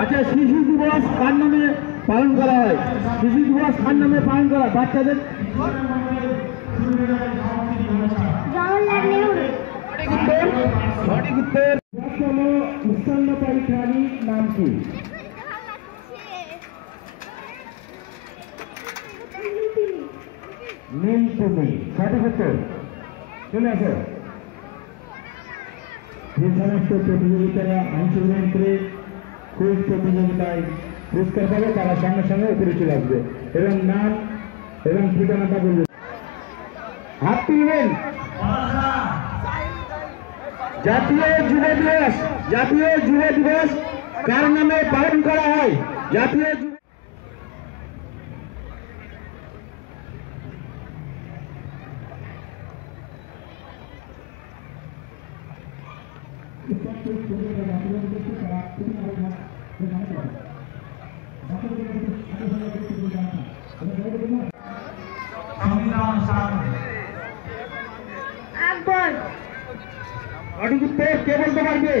আচ্ছা, শিশু দিবস কার নামে পালন করা হয়? শিশু দিবস কার নামে পালন করা হয়? বাচ্চাদের সঠিক উত্তর। স্তন্যপায়ী প্রাণীর নাম কি? নীলকুমি। সঠিক উত্তর। চলে আসো। যে সমস্ত প্রতিযোগিতারা অংশগ্রহণ করে কুইজ প্রতিযোগিতায় পুরস্কার পাবে তারা সঙ্গে সঙ্গে উপরে চলে আসবে এবং নাম এবং ঠিকানাটা বলবে। হাত তুলবেন। জাতীয় যুব দিবস, জাতীয় যুব দিবস কার নামে পালন করা হয়? জাতীয় সঠিক উত্তর। কে বলতে পারবে?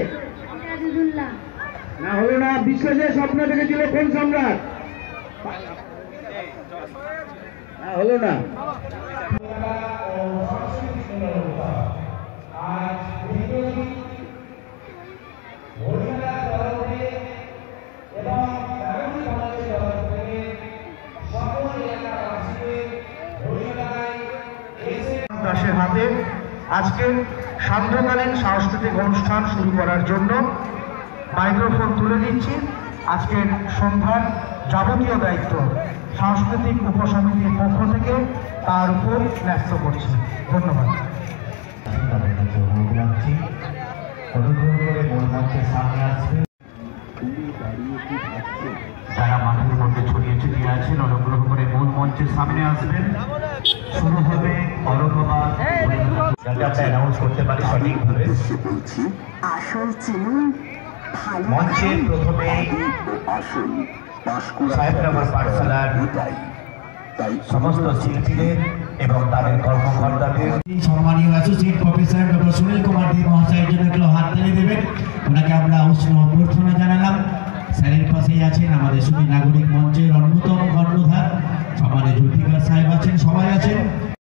না হলো না। বিশ্বাসের স্বপ্ন দেখেছিল কোন সম্রাট? না হলো না। দাসের হাতে আজকে সান্ধ্যকালীন সাংস্কৃতিক অনুষ্ঠান শুরু করার জন্য মাইক্রোফোন তুলে দিচ্ছি। আজকের সন্ধ্যার যাবতীয় দায়িত্ব সাংস্কৃতিক উপসমিতির পক্ষ থেকে তার উপর ন্যস্ত করছি। ধন্যবাদ। যারা মাঠের মধ্যে ছড়িয়ে ছিটিয়ে আছেন অনুগ্রহ করে মূল মঞ্চের সামনে আসবেন। শুরু হবে অরোগবাদ, যাতে আমরা অ্যানাউন্স করতে পারি সঠিকভাবে। মঞ্চে প্রথমে সাহেবনগর পাঠশালার সমস্ত শিল্পীদের এবং তাদের কর্মকর্তাদের সম্মানীয় associate professor doctor Sunil Kumar De মহাশয়ের জন্য একটু হাত তুলে দেবেন। ওনাকে আমরা উষ্ণ অভ্যর্থনা জানালাম। স্যারের পাশেই আছেন আমাদের সুনীল নাগরিক মঞ্চের অন্যতম কর্ণধার সম্মানীয় জুলফিকার সাহেব আছেন, সবাই আছেন।